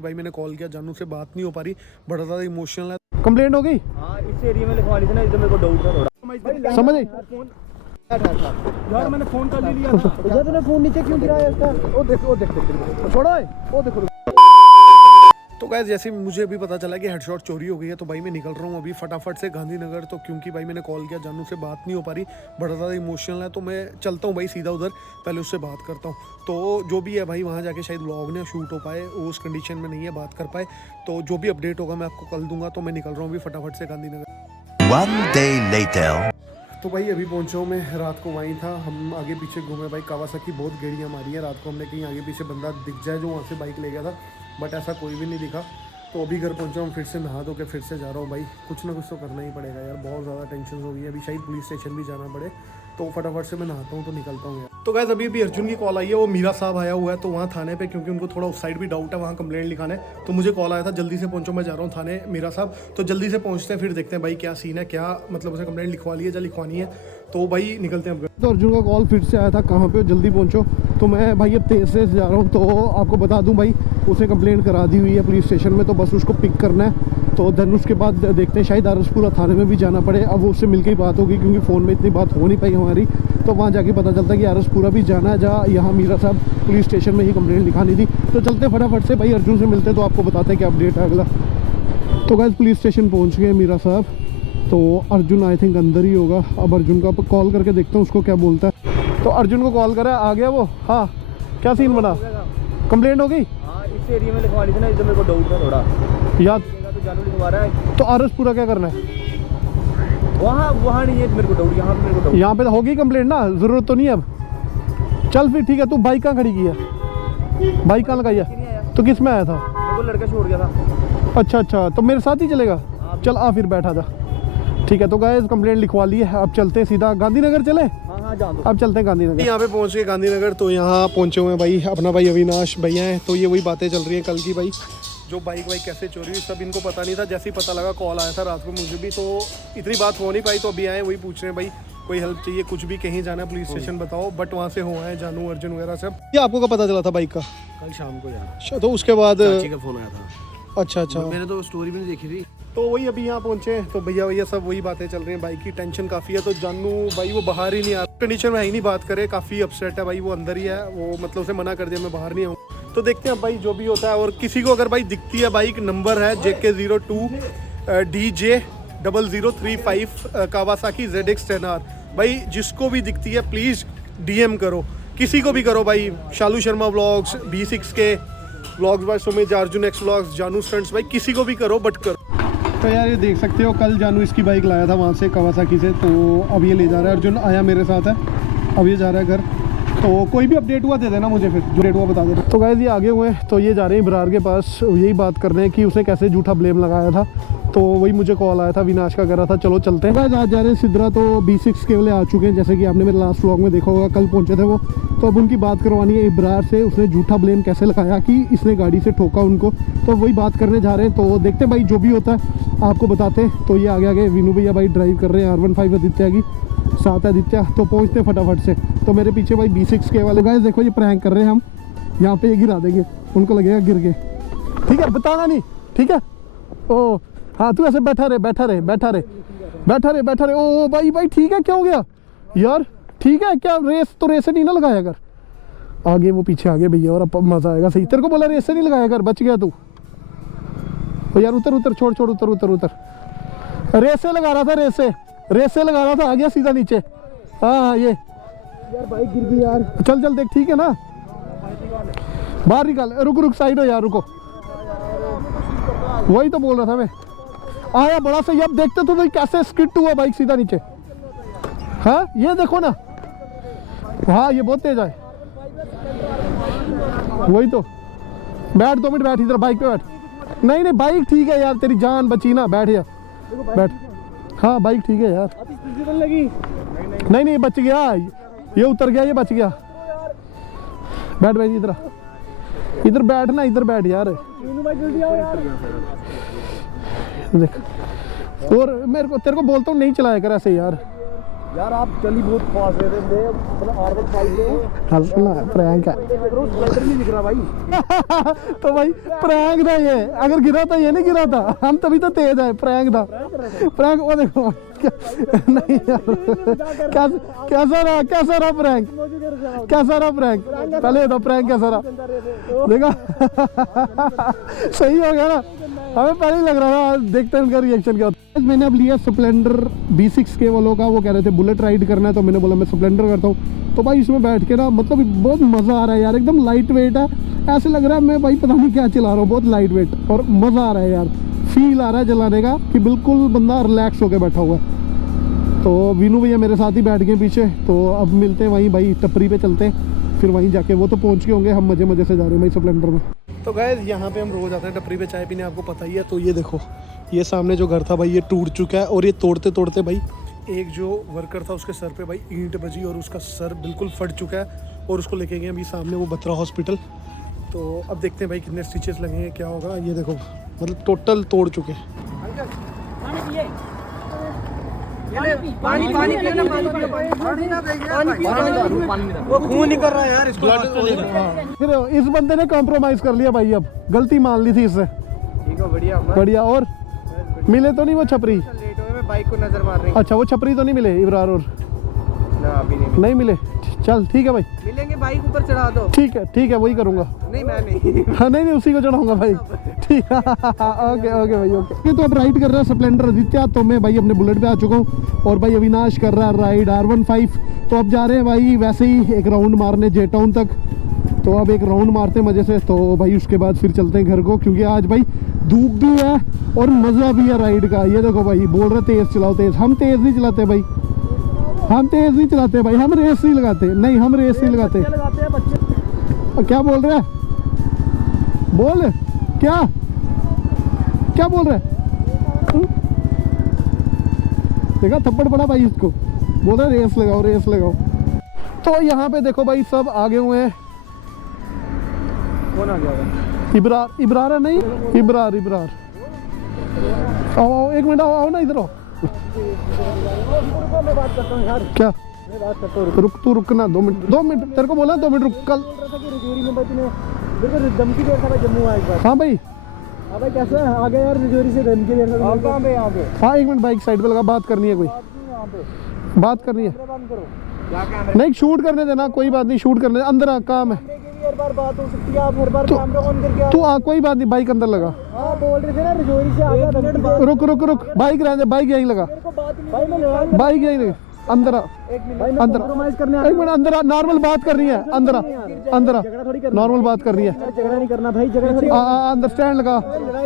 भाई मैंने कॉल किया, जानू से बात नहीं हो पा रही, बड़ा ज़्यादा इमोशनल है। कंप्लेंट हो गई? हाँ, इस एरिया में लिखवा ली थी ना, इधर मेरे को डाउट था थोड़ा। समझ आई यार मैंने फ़ोन कर लिया था। भैया तूने फोन नीचे क्यों गिराया इसका? वो देखो छोड़ो, वो देखो। तो गाइस जैसे मुझे अभी पता चला कि हेडशॉट चोरी हो गई है, तो भाई मैं निकल रहा हूँ अभी फटाफट से गांधीनगर। तो क्योंकि भाई मैंने कॉल किया, जानू से बात नहीं हो पा रही, बड़ा ज़्यादा इमोशनल है, तो मैं चलता हूँ भाई सीधा उधर, पहले उससे बात करता हूँ। तो जो भी है भाई, वहाँ जाके शायद व्लॉग ना शूट हो पाए, वो उस कंडीशन में नहीं है, बात कर पाए। तो जो भी अपडेट होगा मैं आपको कल दूंगा। तो मैं निकल रहा हूँ अभी फटाफट से गांधीनगर। 1 day later. तो भाई अभी पहुंचा हूँ मैं, रात को वहीं था, हम आगे पीछे घूमे भाई। कावासाकी बहुत गेड़ियाँ मारी हैं रात को हमने, कहीं आगे पीछे बंदा दिख जाए जो वहाँ से बाइक ले गया था, बट ऐसा कोई भी नहीं दिखा। तो अभी घर पहुंचा हूँ, फिर से नहा धो के फिर से जा रहा हूँ भाई। कुछ ना कुछ तो करना ही पड़ेगा यार, बहुत ज़्यादा टेंशन हो गई है। अभी शायद पुलिस स्टेशन भी जाना पड़े, तो फटाफट से मैं नहाता हूँ तो निकलता हूँ यार। तो गाइस अभी अर्जुन की कॉल आई है, वो मीरा साहब आया हुआ है तो वहाँ थाने पे, क्योंकि उनको थोड़ा उस साइड भी डाउट है, वहाँ कंप्लेंट लिखाने। तो मुझे कॉल आया था जल्दी से पहुँचो, मैं जा रहा हूँ थाने मीरा साहब। तो जल्दी से पहुँचते हैं, फिर देखते हैं भाई क्या सीन है, क्या मतलब उसे कंप्लेंट लिखवा ली है या लिखवानी है। तो भाई निकलते हैं। तो अर्जुन का कॉल फिर से आया था, कहाँ पे हो, जल्दी पहुँचो। तो मैं भाई अब तेज़ से जा रहा हूँ। तो आपको बता दूँ भाई, उसने कंप्लेंट करा दी हुई है पुलिस स्टेशन में, तो बस उसको पिक करना है। तो देन उसके बाद देखते हैं, शायद आरसपुरा थाने में भी जाना पड़े। अब उससे मिलकर ही बात होगी, क्योंकि फ़ोन में इतनी बात हो नहीं पाई हमारी। तो वहाँ जाके पता चलता है कि आरसपुरा भी जाना है, जहाँ यहाँ मीरा साहब पुलिस स्टेशन में ही कंप्लेंट लिखानी थी। तो चलते फटाफट से भाई, अर्जुन से मिलते तो आपको बताते हैं क्या अपडेट है अगला। तो गाइस पुलिस स्टेशन पहुँच गए मीरा साहब। तो अर्जुन आई थिंक अंदर ही होगा। अब अर्जुन को कॉल करके देखता हूँ उसको क्या बोलता है। तो अर्जुन को कॉल करा, आ गया वो? हाँ, क्या सीन बना? कंप्लेंट हो गई? हाँ, इस एरिया में लिखवा ली थी ना, इधर मेरे को डाउट था थोड़ा। याद तो जानू लिखवा रहा है। तो आरसपुरा क्या करना है? वहाँ नहीं है मेरे को डाउट, यहाँ पे मेरे को डाउट। यहाँ पे तो होगी कंप्लेंट ना, ज़रूरत तो नहीं है अब। चल फिर ठीक है, तू बाइक कहाँ खड़ी की है? बाइक कहाँ लगाई है? तो किस में आया था? मेरे को लड़का छोड़ गया था। अच्छा, तो मेरे साथ ही चलेगा? चल आ फिर, बैठा था। ठीक है, तो गाइस कंप्लेंट लिखवा ली है, अब चलते हैं सीधा गांधीनगर। चले? हाँ, जान दो। अब चलते हैं गांधीनगर। यहाँ पे पहुँच गए गांधीनगर। तो यहाँ पहुँचे हुए हैं भाई, अपना भाई अविनाश भैया हैं। तो ये वही बातें चल रही हैं कल की भाई, जो बाइक वाइक कैसे चोरी हुई, सब इनको पता नहीं था। जैसे ही पता लगा, कॉल आया था रात को मुझे भी, तो इतनी बात हो नहीं पाई। तो अभी आए, वही पूछ रहे हैं भाई कोई हेल्प चाहिए, कुछ भी कहीं जाना है पुलिस स्टेशन बताओ। बट वहाँ से हो आए जानू अर्जुन वगैरह सब। ये आपको का पता चला था बाइक का? कल शाम को यार अच्छा, तो उसके बाद चाची का फोन आया था। अच्छा मैंने तो स्टोरी भी नहीं देखी थी। तो वही अभी यहाँ पहुँचे, तो भैया सब वही बातें चल रही हैं। बाइक की टेंशन काफ़ी है। तो जानू भाई वो बाहर ही नहीं आ, कंडीशन में ही नहीं बात करे, काफ़ी अपसेट है भाई, वो अंदर ही है। वो मतलब उसे मना कर दिया, मैं बाहर नहीं आऊँ। तो देखते हैं भाई जो भी होता है। और किसी को अगर भाई दिखती है बाइक, नंबर है JK02 DJ0035 Kawasaki ZX 10R। भाई जिसको भी दिखती है प्लीज़ DM करो, किसी को भी करो भाई। Shalu Sharma vlogs, B6K vlogs by Sumit, Arjun X vlogs, Janu stunts, भाई किसी को भी करो बट करो। तो यार ये देख सकते हो, कल जानू इसकी बाइक लाया था वहाँ से कावासाकी से। तो अब ये ले जा रहा है, अर्जुन आया मेरे साथ है, अब ये जा रहा है घर। तो कोई भी अपडेट हुआ दे देना मुझे, फिर जो अपडेट हुआ बता देना। तो गाइस ये आगे हुए हैं, तो ये जा रहे हैं इब्रार के पास, यही बात कर रहे हैं कि उसने कैसे झूठा ब्लेम लगाया था। तो वही मुझे कॉल आया था, विनाश का कर रहा था। चलो चलते हैं गाइस, आज जा रहे हैं सिद्रा। तो B6 के वाले आ चुके हैं, जैसे कि आपने मेरे लास्ट व्लॉग में देखा होगा, कल पहुंचे थे वो। तो अब उनकी बात करवानी है इब्रार से, उसने झूठा ब्लेम कैसे लगाया कि इसने गाड़ी से ठोका उनको। तो वही बात करने जा रहे हैं। तो देखते हैं भाई, जो भी होता है आपको बताते हैं। तो ये आगे विनू भैया भाई ड्राइव कर रहे हैं, R15 आदित्य की साथ है आदित्य। तो पहुँचते फटाफट से। तो मेरे पीछे भाई B6 के वाले गाइस देखो, ये प्रैंक कर रहे हैं हम, यहाँ पे ये गिरा देंगे, उनको लगेगा गिर गए। ठीक है, बताना नहीं, ठीक है? ओ हाँ, तू ऐसे बैठा रहे। ओ भाई ठीक है, क्या हो गया यार? ठीक है क्या, रेस नहीं ना लगाया कर। आगे वो पीछे आगे भैया, और अब मजा आएगा सही। तेरे को बोला रेस से नहीं लगाया कर, बच गया तू। तो यार उतर, छोड़ उतर। रेस से लगा रहा था, आ गया सीधा नीचे। हाँ ये यार बाइक गिर गई यार। चल देख, ठीक है ना? बाहर निकाल, रुक साइड हो यार, रुको। वही तो बोल रहा था मैं। आया बड़ा सही। अब देखते तो भाई कैसे स्किड हुआ बाइक सीधा नीचे। हाँ ये देखो ना, हाँ ये बहुत तेज है। वही तो, बैठ 2 मिनट, बैठ इधर बाइक पे बैठ। नहीं बाइक ठीक है यार, तेरी जान बची ना, बैठ यार बैठ। हाँ बाइक ठीक है यार, लगी नहीं बच गया, ये उतर गया, ये बच गया। बैठ इधर बैठना, इधर बैठ यार। जल्दी आओ यार। देख, और तेरे को बोलता हूँ नहीं चलाया कर ऐसे यार। यार आप चली बहुत फास्ट रहे थे मतलब R15 से हंसना प्रैंक है स्प्लेंडर नहीं दिख रहा भाई। तो भाई प्रैंक था ये, अगर गिरा था ये नहीं गिरा था, हम तभी तो तेज है, प्रैंक था प्रैंक। वो देखो नहीं यार कैसा रहा प्रैंक, कैसा रहा प्रैंक, पहले ये तो प्रैंक कैसा रहा देखा सही हो गया ना, हमें पहले ही लग रहा था, देखते हैं उनका रिएक्शन क्या होता है। मैंने अब लिया स्प्लेंडर B6 के वालों का, वो कह रहे थे बुलेट राइड करना है, तो मैंने बोला मैं स्प्लेंडर करता हूँ। तो भाई इसमें बैठ के ना मतलब बहुत मज़ा आ रहा है यार, एकदम लाइट वेट है, ऐसे लग रहा है मैं भाई पता नहीं क्या चला रहा हूँ, बहुत लाइट वेट और मज़ा आ रहा है यार, फील आ रहा है चलाने का कि बिल्कुल बंदा रिलैक्स होकर बैठा हुआ है। तो वीनू भैया मेरे साथ ही बैठ गए पीछे, तो अब मिलते हैं वहीं भाई टपरी पे चलते हैं, फिर वहीं जाके वो तो पहुँच के होंगे, हम मज़े मज़े से जा रहे हैं भाई स्प्लेंडर में। तो गाइस यहाँ पे हम रोज़ आते हैं टपरी पे चाय पीने, आपको पता ही है। तो ये देखो ये सामने जो घर था भाई ये टूट चुका है, और ये तोड़ते तोड़ते भाई एक जो वर्कर था उसके सर पे भाई ईंट बजी और उसका सर बिल्कुल फट चुका है, और उसको लेके गए अभी सामने वो बत्रा हॉस्पिटल। तो अब देखते हैं भाई कितने स्टिचेस लगेंगे, क्या होगा। ये देखो मतलब टोटल तोड़ चुके हैं। पानी पानी पीना वो खून निकल रहा है यार, इसको फिर इस बंदे ने कॉम्प्रोमाइज़ कर लिया भाई, अब गलती मान ली थी इससे। ठीक है बढ़िया बढ़िया। और मिले तो नहीं वो छपरी? लेट हो गए, मैं बाइक को नजर मार रही हूँ। अच्छा वो छपरी तो नहीं मिले इब्रार और ना अभी नहीं मिले? चल ठीक है भाई, मिलेंगे, बाइक ऊपर चढ़ा दो। ठीक है वही करूँगा। नहीं मैं नहीं हाँ नहीं उसी को चढ़ाऊंगा भाई, ठीक है ओके भाई ओके। तो अब राइड कर रहा है स्प्लेंडर आदित्य, तो मैं भाई अपने बुलेट पे आ चुका हूँ, और भाई अविनाश कर रहा है राइड R15। तो अब जा रहे हैं भाई वैसे ही एक राउंड मारने जे टाउन तक, तो अब एक राउंड मारते हैं मज़े से, तो भाई उसके बाद फिर चलते हैं घर को, क्योंकि आज भाई धूप भी है और मज़ा भी है राइड का। ये देखो भाई बोल रहे तेज़ चलाओ तेज़, हम तेज़ नहीं चलाते भाई, हम तेज़ नहीं चलाते भाई, हम रेस नहीं लगाते, नहीं हम रेस नहीं लगाते। क्या बोल रहे हैं, बोल क्या बोल रहे हैं? देखा थप्पड़ पड़ा भाई इसको, बोल रहे रेस लगाओ। तो यहाँ पे देखो भाई सब आगे हुए हैं। कौन आ गया? इब्रार है नहीं, इब्रार आओ एक मिनट, आओ ना इधर आओ। मैं बात करता हूँ यार, क्या मैं बात करता हूँ। रुकना 2 मिनट तेरे को बोला 2 मिनट रुक। कल रजौरी में भाई तूने मेरे को धमकी दे रहा था जम्मू आए एक बार। हाँ भाई कैसा है आ गया यार, रजौरी से धमकी दे रहा था। आप कहाँ पे? यहाँ पे। हाँ 1 मिनट बाइक साइड पे लगा, बात करनी है, कोई यहाँ पे बात करनी है। बंद करो। क्या कैमरे? नहीं शूट करने देना, कोई बात नहीं, शूट करने दे, अंदर आ, काम है। हर बार बात हो सकती है, आप हर बार कैमरा ऑन करके तू आ, कोई बात नहीं, बाइक अंदर लगा। हाँ बोल रहे थे ना रजौरी से आ गया। रुक बाइक रहने दे, बाइक यहीं लगा, भाई मैं लड़ा बाइक यहीं लगा, अंदर आ, अंदर करने 1 मिनट अंदर आ, नॉर्मल बात करनी है, अंदर आ, नॉर्मल बात करनी है, झगड़ा नहीं करना भाई, झगड़ा थोड़ी। अंदर स्टैंड लगा,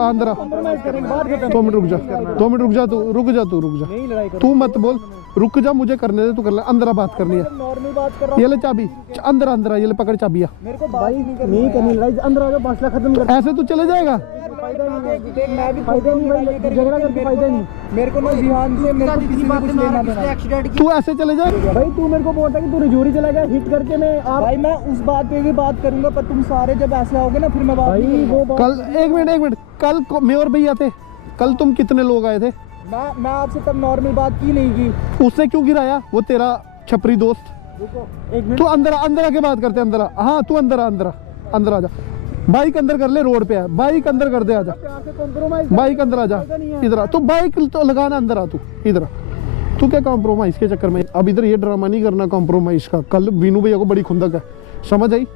अंदर आ, 2 मिनट रुक जा, 2 मिनट रुक जा, तू रुक जा, नहीं लड़ाई तू मत बोल, रुक जा, मुझे करने दे, तू कर ले, अंदर आ, बात करनी है। नॉर्मल बात कर रहा ये ले चाबी, अंदर आ, ये ले पकड़ चाबी आ। मेरे को भाई नहीं करनी लड़ाई, अंदर आ जाओ, मसला खत्म कर। ऐसे तू चले जाएगा? फायदा नहीं, फायदा नहीं भाई, झगड़ा करके फायदा नहीं। मेरे को ना जिहान से मेरे को किसी ने कुछ लेना देना। तू ऐसे चले जाए भाई तू मेरे को बोलता कि तू रजौरी चला गया हिट करके, मैं भाई मैं उस बात पे भी बात करूंगा, पर तुम सारे जब ऐसे आओगे ना फिर मैं बात नहीं करूंगा। कल 1 मिनट कल मैं और भैया थे, कल तुम कितने लोग आए थे? मैं आपसे तब नॉर्मल बात की नहीं की। उसने क्यों गिराया? वो तेरा छपरी दोस्त। रुको 1 मिनट, तू अंदर आके बात करते, अंदर आ। हाँ तू अंदर आ जा, बाइक अंदर कर ले, रोड पे है, बाइक अंदर कर दे, आजा बाइक अंदर आ जा, इधर आ, तू बाइक तो लगाना, अंदर आ, तू इधर आ। तू क्या कॉम्प्रोमाइज़ के चक्कर में? अब इधर ये ड्रामा नहीं करना कॉम्प्रोमाइज़ का, कल वीनू भैया को बड़ी खुंदक है, समझ आई?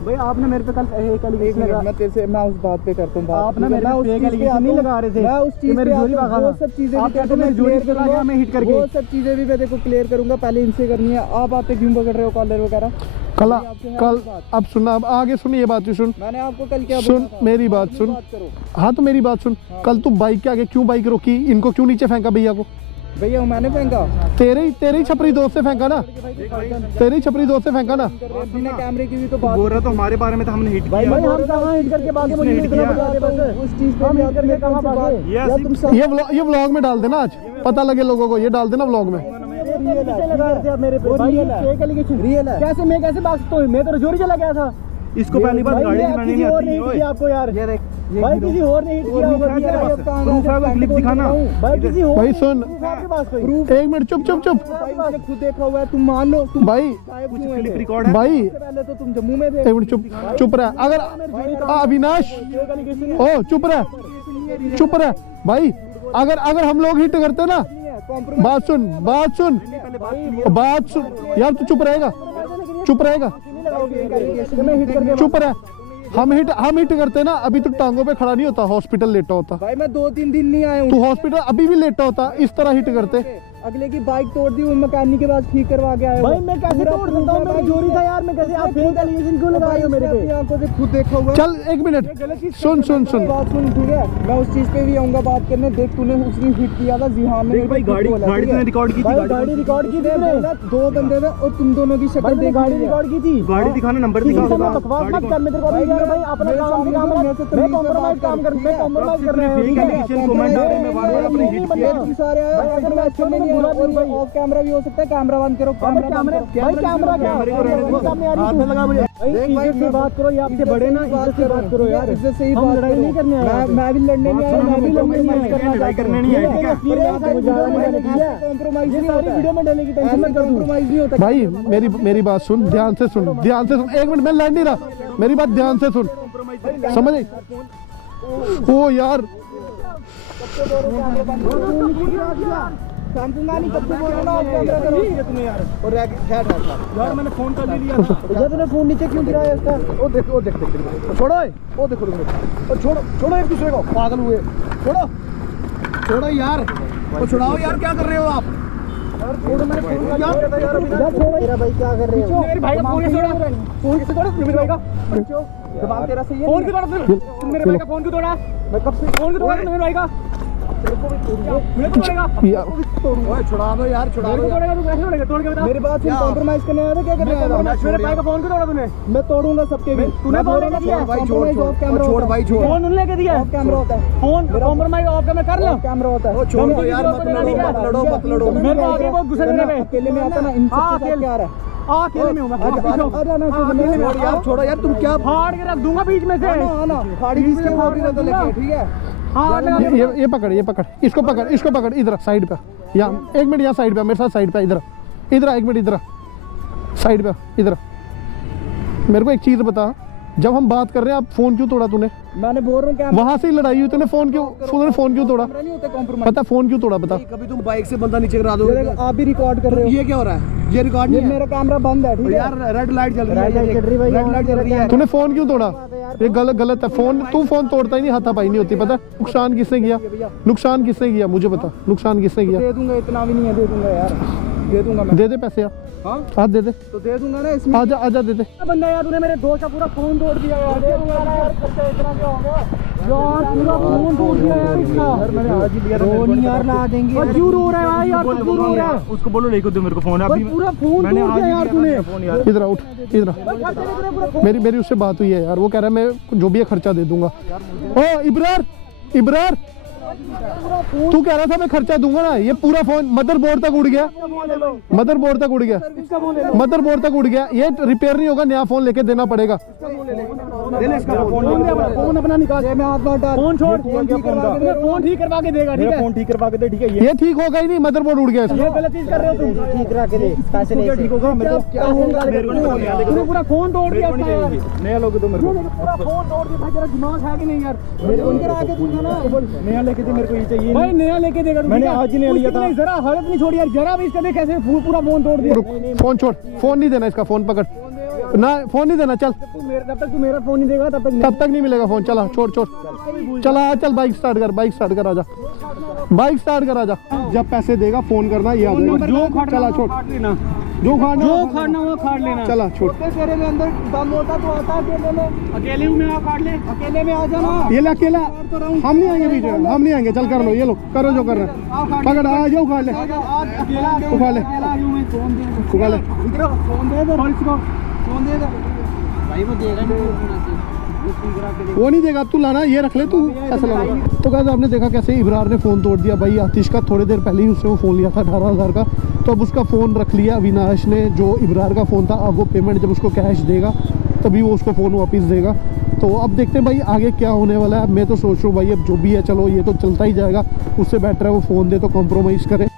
भाई आपने मेरे पे कल एक एलिगेशन लगा, मैं तेरे से मैं उस बात पे करता हूं। आपने मेरे पे एक एलिगेशन नहीं लगा रहे थे, मैं उस चीज पे वो सब चीजें भी कहते मैं क्लियर करूंगा, मैं हिट करके वो सब चीजें भी मैं देखो क्लियर करूंगा, पहले इनसे करनी है। आप पे क्यों पकड़ रहे हो कॉलर वगैरह? कल अब सुनना, अब आगे सुन, ये बात सुन, मैंने आपको कल क्या सुन मेरी बात सुन। हाँ तो मेरी बात सुन, कल तू बाइक के आगे क्यों बाइक रोकी? इनको क्यों नीचे फेंका भैया को? भैया मैंने फेंका, तेरे ही छपरी दोस्त से फेंका ना, तेरे ही छपरी दोस्त से फेंका ना। बिना कैमरे की भी तो बात बोल रहा, तो हमारे बारे में तो हमने हिट किया। भाई हम कहां हिट करके भागे? मुझे इतना बता दे बस, उस चीज पे हम हिट करके कहां भागे? या तुम सब ये व्लॉग में डाल देना, आज पता लगे लोगों को, ये डाल देना व्लॉग में। लगा रहे थे आप मेरे पे भाई, फेक एलिगेशन रियल है। कैसे मैं कैसे भाग सकता हूं? मैं तो रजौरी चला गया था। इसको पहली बार गाड़ी चलानी नहीं आती आपको यार। ये देख भाई किसी और ने हिट किया होगा। प्रूफ है वो क्लिप दिखाना भाई किसी और। भाई सुन आपके पास कोई एक मिनट चुप चुप चुप भाई मैंने खुद देखा हुआ है, तुम मान लो तुम भाई कुछ क्लिप रिकॉर्ड है। भाई पहले तो तुम जम्मू में थे। एक मिनट चुप चुप रह। अगर अविनाश ओ चुप रह भाई। अगर हम लोग हिट करते ना, बात सुन यार, तू चुप रहेगा चुप रह। हम हिट करते ना, अभी तो टांगों पे खड़ा नहीं होता, हॉस्पिटल लेटा होता भाई मैं 2-3 दिन नहीं आया हूँ। तू हॉस्पिटल अभी भी लेटा होता। इस तरह हिट करते। अगले की बाइक तोड़ दी, मैकेनिक के पास ठीक करवा के आया। भाई मैं कैसे तोड़ सकता हूँ, मेरी चोरी था यार। मैं कैसे, आप फेक एलिगेशन क्यों लगा रहे हो मेरे पे? आंखों से खुद देखा हुआ। चल एक मिनट सुन बात सुन, ठीक है? मैं उस चीज पे भी आऊंगा बात करने। देख तूने उसने हिट किया था जी हाँ। मैं भाई गाड़ी तूने रिकॉर्ड की थी। गाड़ी रिकॉर्ड की थी। 2 बंदे थे और तुम दोनों की शक्ल देख। गाड़ी रिकॉर्ड की थी। गाड़ी दिखाना, नंबर दिखाना। बकवास मत कर मेरे को भाई। अपना काम मैं कॉम्प्रोमाइज काम कर, मैं कॉम्प्रोमाइज कर रहा हूं। कमेंट आ रहे हैं, मैं बार-बार अपने हिट किया। तुम सारे अगर मैं अच्छे में नहीं बुरा भाई। ऑफ कैमरा भी हो सकता है, कैमरा बंद करो। कैमरा कैमरे को रहने दो, हाथ में लगा मुझे। इज्जत से बात करो, ये आपसे बड़े ना, इज्जत से बात करो यार। इज्जत से ही बात, लड़ाई नहीं करने आया। मैं भी लड़ने नहीं आया, मैं भी लड़ने नहीं आया, लड़ाई करने नहीं आया। ठीक है, कॉम्प्रोमाइज नहीं होता। वीडियो में डालने की टेंशन मत कर, कॉम्प्रोमाइज नहीं होता भाई। मेरी बात सुन, ध्यान से सुन। एक मिनट, मैं लड़ नहीं रहा, मेरी बात ध्यान से सुन, समझ। ओ यार यार मैंने फोन कर लिया था। तूने फोन नीचे क्यों गिराया इसका? ओ देख छोड़ो, ओ देखो छोड़ो एक दूसरे को, पागल हुए। छोड़ो यार, ओ छुड़ाओ यार, क्या कर रहे हो आप? यार छोड़ो, मैंने फोन कर लिया था यार। मेरा भाई क्या कर रहे हो? मेरे भाई का फोन छोड़ो, फोन किसे तोड़ा? मेरे भाई का दिमाग तेरा सही है? फोन क्यों तोड़ा तुम? मेरे भाई का फोन क्यों तोड़ा? मैं कब से फोन क्यों तोड़ा मेरे भाई का? छुड़ा दो यार, छुड़ा दो। तोड़ के बता। मेरी बात सुन, कॉम्प्रोमाइज करने आया था, क्या करने आया था? मेरे भाई का फोन क्यों तोड़ा तूने? मैं तोड़ूंगा सबके भी। तूने फोन लेके दिया भाई? छोड़ भाई, छोड़। फोन उन्होंने लेके दिया, ऑफ कैमरा होता है। फोन कॉम्प्रोमाइज ऑफ कैमरा कर लो, कैमरा होता है। छोड़ दो यार, मत लड़ो। मेरे आगे बहुत गुस्सा करने में, अकेले में आता ना, इन सब के क्या आ रहा है? अकेले में हूं मैं। छोड़ो यार, तुम क्या फाड़ के रख दूंगा बीच में से। ना फाड़ी बीच के फाड़ के लेके, ठीक है? हाँ ये पकड़, इसको पकड़ इधर साइड पे। यहाँ एक मिनट, यहाँ साइड पे, मेरे साथ साइड पे, इधर एक मिनट, इधर साइड पे, इधर। मेरे को एक चीज बता, जब हम बात कर रहे हैं, आप फोन क्यों तोड़ा तूने? मैंने बोल रहा हूँ वहां से ही लड़ाई हुई, तूने फोन क्यों तोड़ा? पता फोन क्यों तोड़ा? बता। कभी तुम बाइक से बंदा नीचे गिरा दोगे, आप भी रिकॉर्ड कर रहे हो। ये क्या हो रहा है? ये रिकॉर्ड नहीं है, मेरा कैमरा बंद है, ठीक है यार? रेड लाइट चल रही है। तूने फोन क्यों तोड़ा? ये गलत है। तू फोन तोड़ता ही नहीं, हाथापाई नहीं होती। पता नुकसान किसने किया? मुझे बता, नुकसान किसने किया? दे दूंगा, इतना भी नहीं है, दे दूंगा यार, दे दूंगा मैं। दे दे पैसे यार। हाँ हाथ दे दे, तो दे दूंगा ना इसमें। आजा दे दे। बंदा यार, तूने मेरे दोस्त का पूरा फोन तोड़ दिया यार। दे दूंगा यार, खर्चा इतना क्या हो गया यार? पूरा फोन तोड़ दिया यार इसका। यार मैंने आज ही लिया था। रोनी यार ला देंगे। और क्यों रो रहा है यार? क्यों रो रहा है? उसको बोलो लेके दो मेरे को फोन। अभी पूरा फोन मैंने आज यार तूने। इधर उठ, इधर। मेरी उससे बात हुई है यार, वो कह रहा है मैं जो भी है खर्चा दे दूंगा। ओ इब्रार, तू कह रहा था मैं खर्चा दूंगा ना। ये पूरा फोन मदरबोर्ड तक उड़ गया, ये रिपेयर नहीं होगा, नया फोन लेके देना पड़ेगा। फोन अपना निकाल, फोन छोड़, फोन ठीक करवा के देगा, ठीक है? फोन ठीक करवा के दे, ठीक है? ये ठीक होगा ही नहीं, मदरबोर्ड उड़ गया। ये गलत चीज कर रहे हो तुम। ठीक करा के दे, पैसे नहीं ठीक होगा। मेरे को क्या तूने पूरा फोन तोड़ दिया यार। नया लोगे तो मेरे को पूरा फोन तोड़ दिया भाई। तेरा दिमाग है कि नहीं यार? मेरे को इधर आके दूंगा ना। नया लेके दे, मेरे को ये चाहिए भाई। नया लेके देगा, मैंने आज ही नया लिया था। जरा हालत नहीं छोड़ी यार, जरा भी इसका देख कैसे पूरा फोन तोड़ दिया। फोन छोड़, फोन नहीं देना इसका, फोन पकड़ ना, फोन नहीं देना। चल जब तक तू मेरा फोन नहीं देगा तब तक नहीं मिलेगा फोन। चला छोड़, चल बाइक स्टार्ट कर, आजा बाइक स्टार्ट कर, आजा। जब पैसे देगा फोन करना, ये आ जाएगा। चला छोड़, जो खाना वो खाट लेना। चला छोड़। तेरे में अंदर दम होता तो आता अकेले में। अकेले में आप काट ले, अकेले में आ जाना। ये ले अकेला, हम नहीं आएंगे बीच में, हम नहीं आएंगे। चल कर लो, ये लो, करो जो कर रहे हैं। पकड़, आ जाओ, उठा ले, उठा ले। फोन दे दे भाई, वो देगा नहीं। वो नहीं देगा, तू लाना, ये रख ले तू, ऐसा लाना। तो गाइस आपने देखा कैसे इब्रार ने फ़ोन तोड़ दिया भाई। आतिश का थोड़ी देर पहले ही उसने वो फ़ोन लिया था 18,000 का, तो अब उसका फ़ोन रख लिया अविनाश ने, जो इब्रार का फ़ोन था। अब वो पेमेंट जब उसको कैश देगा तभी वो उसको फ़ोन वापस देगा। तो अब देखते हैं भाई आगे क्या होने वाला है। मैं तो सोच रहा हूँ भाई अब जो भी है चलो ये तो चलता ही जाएगा, उससे बेटर है वो फ़ोन दे तो कॉम्प्रोमाइज़ करे।